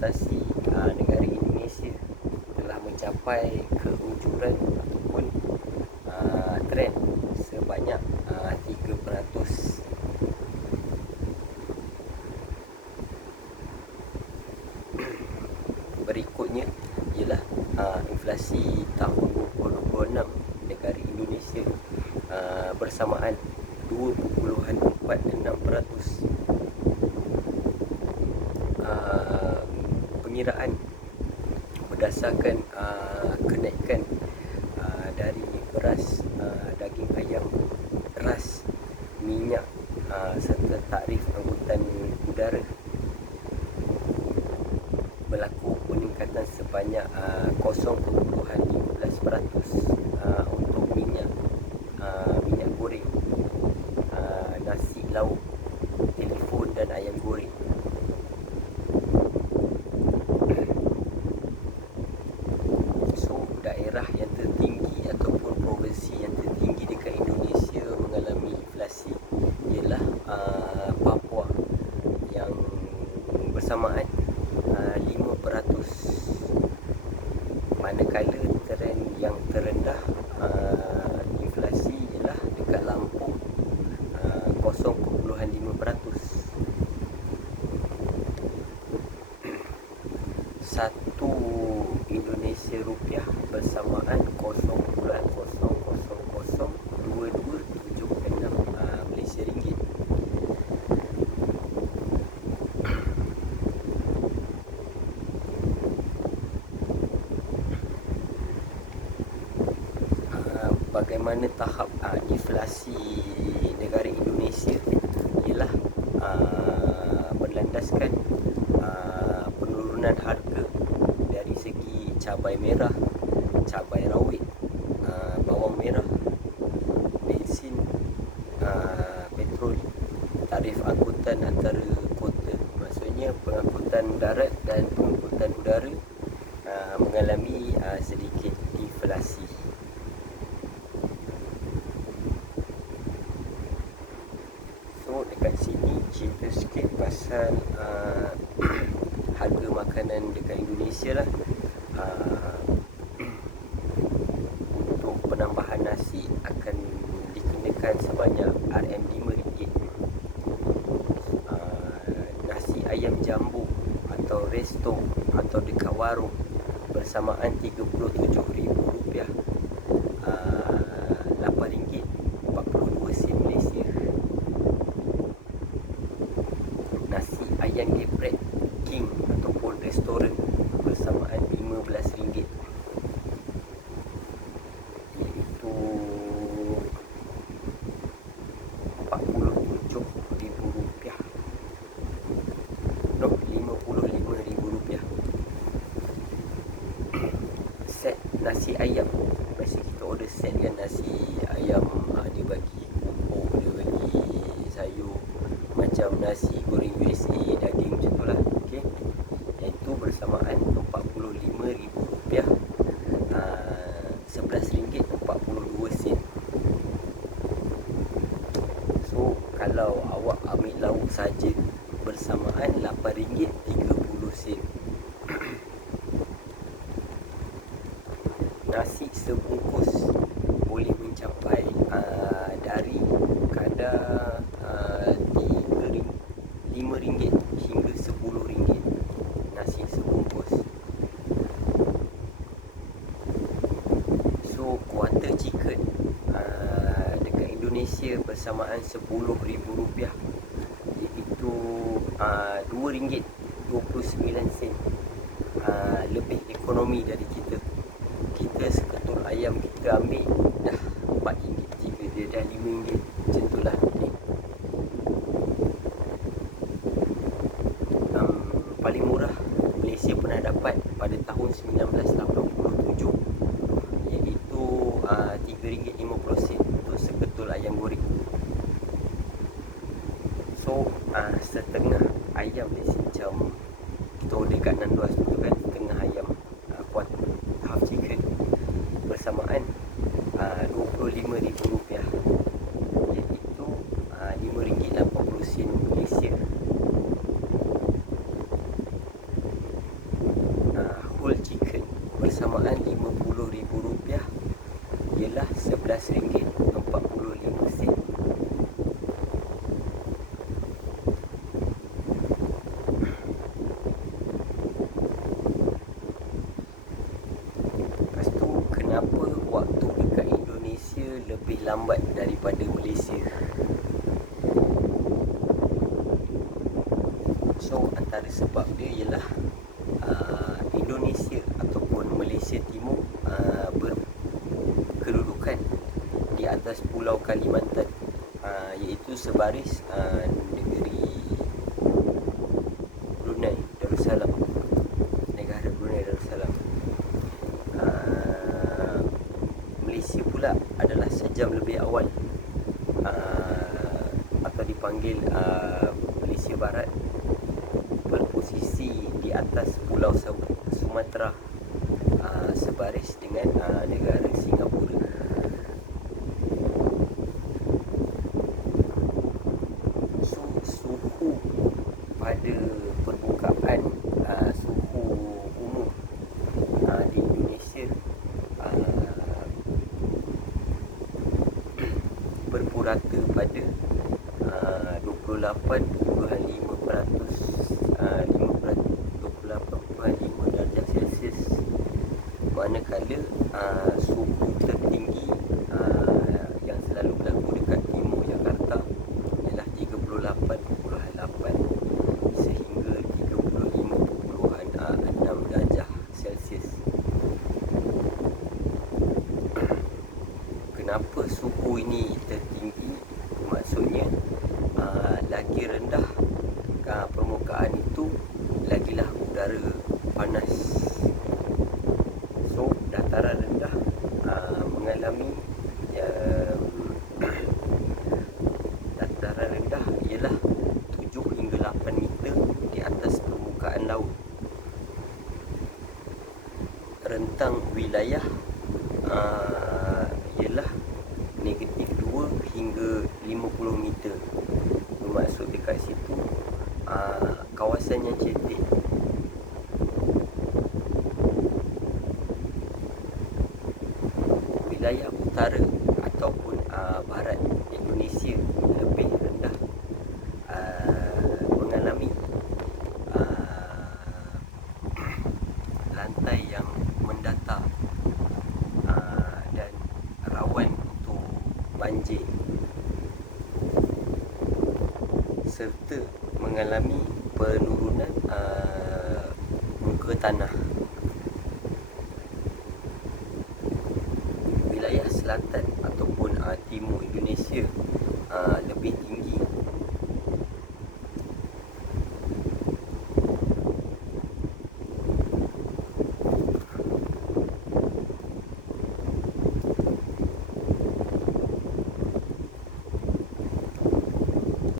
investasi negara Indonesia telah mencapai keunjuran ataupun trend sebanyak 3%. Berikutnya ialah inflasi tahun 2026 negara Indonesia bersamaan 2.46%. Pengiraan berdasarkan kenaikan dari beras, daging ayam, beras, minyak serta tarif angkutan udara, berlaku peningkatan sebanyak 0.15% untuk minyak goreng, nasi lauk, telefon dan ayam goreng. So, daerah yang tertinggi ataupun provinsi yang tertinggi dekat Indonesia mengalami inflasi ialah Papua yang bersamaan 5%, manakala trend yang terendah inflasi ialah dekat Lampung 0.5%. Satu Indonesia rupiah bersamaan 0.00002276 Malaysia ringgit. Bagaimana tahap inflasi negara Indonesia ialah berlandaskan penurunan harga dari segi cabai merah, cabai rawit, bawang merah, bensin, petrol, tarif angkutan antara kota, maksudnya pengangkutan darat dan pengangkutan udara mengalami sedikit inflasi. So dekat sini cerita sikit pasal harga makanan dekat Indonesia lah. Untuk penambahan nasi akan dikenakan sebanyak RM5. Nasi ayam jambu atau resto atau dekat warung bersamaan RM37,000, RM8.42 Malaysia. Nasi ayam geprek king ataupun restoran bersamaan RM15, iaitu RM47,000, no, RM55,000. Set nasi ayam, biasa kita order set kan, nasi ayam dia bagi kumpuk, dia bagi sayur, macam nasi goreng USA, daging macam tu lah, okay? Iaitu bersamaan RM45,000, RM11.42. So kalau awak ambil lauk saja bersamaan RM8.30. Nasi sebungkus boleh mencapai dari kadar RM5 hingga RM10. Nasi sebungkus. So quarter chicken dekat Indonesia bersamaan RM10,000, iaitu RM2.29. Lebih ekonomi dari kita. Kita seketul ayam kita ambil dah RM4, dia dah RM5, macam tu lah, okay? Paling murah Malaysia pernah dapat pada tahun 1987, iaitu RM3.50 untuk seketul ayam goreng. So setengah ayam ni macam kita order kat Nandos tu kan, setengah ayam, half chicken bersamaan RM25,000, iaitu RM5.80 Malaysia. RM11.45. Lepas tu, kenapa waktu dekat Indonesia lebih lambat daripada Malaysia? So, antara sebab dia ialah Indonesia ataupun Malaysia Timur berkedudukan di atas Pulau Kalimantan, iaitu sebaris negeri Brunei Darussalam, negara Brunei Darussalam. Malaysia pula adalah sejam lebih awal, atau dipanggil Malaysia Barat, berposisi di atas Pulau Sumatera, sebaris dengan negara Singapura. So, suhu pada permukaan, suhu umum di Indonesia berpurata pada 28.5 darjah Celsius, manakala suhu tertinggi yang selalu berlaku dekat timur Jakarta ialah 38.8 sehingga 35.6 darjah Celsius. Kenapa suhu ini tertinggi? Maksudnya lagi rendah permukaan itu, lagilah udara panas. So, dataran rendah mengalami dataran rendah ialah 7 hingga 8 meter di atas permukaan laut. Rentang wilayah ialah negatif 2 hingga 50 meter. Bermaksud dekat situ kawasan yang cetek. Wilayah utara ataupun barat Indonesia lebih rendah, mengalami lantai yang mendatar dan rawan untuk banjir, serta mengalami penurunan muka tanah. Wilayah selatan